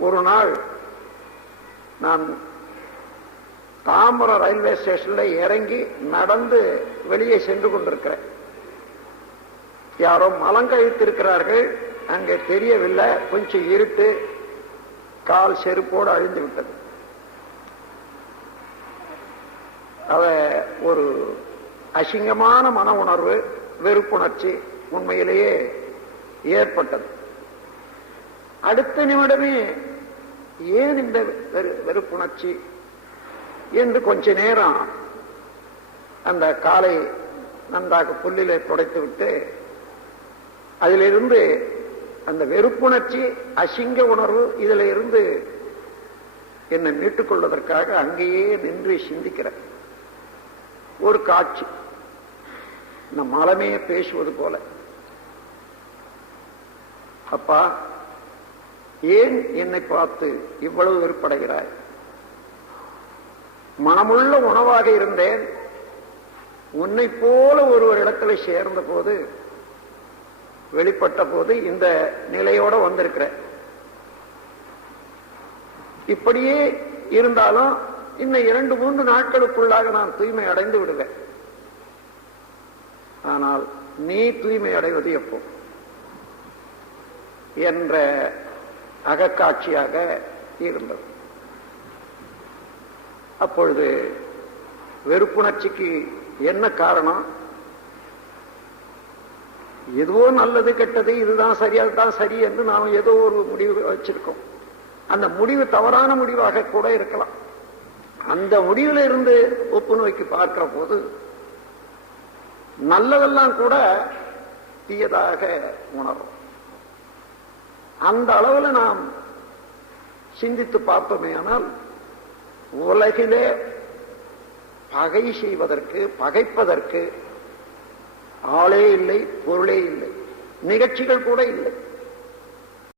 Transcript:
ஒரு நாள் நான் தாம்பரம் ரயில்வே ஸ்டேஷன்ல இறங்கி நடந்து வெளியே சென்று கொண்டிருக்கிறேன். யாரோ மலங்கழித்திருக்கிறார்கள் அங்கே தெரியவில்லை. கொஞ்சம் இருட்டு கால் செருப்போடு அழிந்து விட்டது. அத ஒரு அசிங்கமான மன உணர்வு வெறுப்புணர்ச்சி உண்மையிலேயே ஏற்பட்டது. அடுத்த நிமிடமே ஏன் இந்த வெறு வெறுப்புணர்ச்சி? என்று கொஞ்ச நேரம் அந்த காலை நன்றாக புல்லிலே துடைத்து விட்டு அதிலிருந்து அந்த வெறுப்புணர்ச்சி அசிங்க உணர்வு இதுல இருந்து என்னை மீட்டுக் கொள்வதற்காக அங்கேயே நின்று சிந்திக்கிறேன் ஒரு காட்சி. இந்த மலமே பேசுவது போல. அப்பா ஏன் என்னை பார்த்து இவ்வளவு வெறுப்படைகிறாய்? மனமுள்ள உணவாக இருந்தேன். உன்னை போல ஒருவரிடத்துல சேர்ந்த போது வெளிப்பட்ட போது இந்த நிலையோட வந்திருக்கிற இப்படியே இருந்தாலும் இன்னும் இரண்டு மூன்று நாட்களுக்குள்ளாக நான் தூய்மை அடைந்து விடுவேன். ஆனால் நீ தூய்மை அடைவது எப்போ? என்ற அகக்காட்சியாக இருந்தது. அப்பொழுது வெறுப்புணர்ச்சிக்கு என்ன காரணம்? எதுவோ நல்லது கெட்டது இதுதான் சரி அதுதான் சரி என்று நாம் ஏதோ ஒரு முடிவு வச்சிருக்கோம். அந்த முடிவு தவறான முடிவாக கூட இருக்கலாம். அந்த முடிவுல இருந்து ஒப்பு நோக்கி பார்க்கிற போது நல்லதெல்லாம் கூட தீயதாக உணரும். அந்த அளவில் நாம் சிந்தித்து பார்த்தோமே ஆனால் உலகிலே பகை செய்வதற்கு பகைப்பதற்கு ஆளே இல்லை பொருளே இல்லை நிகழ்ச்சிகள் கூட இல்லை.